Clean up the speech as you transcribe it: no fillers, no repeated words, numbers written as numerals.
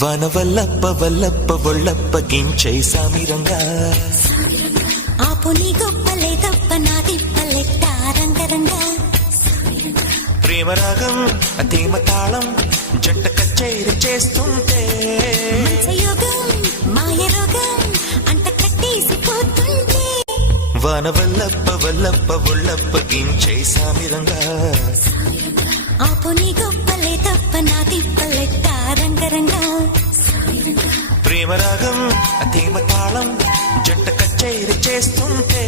వనవల్లప్ప వల్లప్ప ఒళ్ళప్ప గించై సామిరంగా ఆపు నీ గొప్పలే తప్ప నా తిప్పలెట్టా రంగరంగా ప్రేమరాగం అతీమ తాళం జంట కచేరి చేస్తుంటే యోగం మాయ రోగం అంట కట్టేసిపోతుంటే వనవల్లప్ప వల్లప్ప ఒళ్ళప్ప గించై సామిరంగా ఆపు నీ గొప్పలే తప్ప నా తిప్పలెట్టా రంగరంగా ప్రేమరాగం అతీమ తాళం జంట కచేరి చేస్తుంటే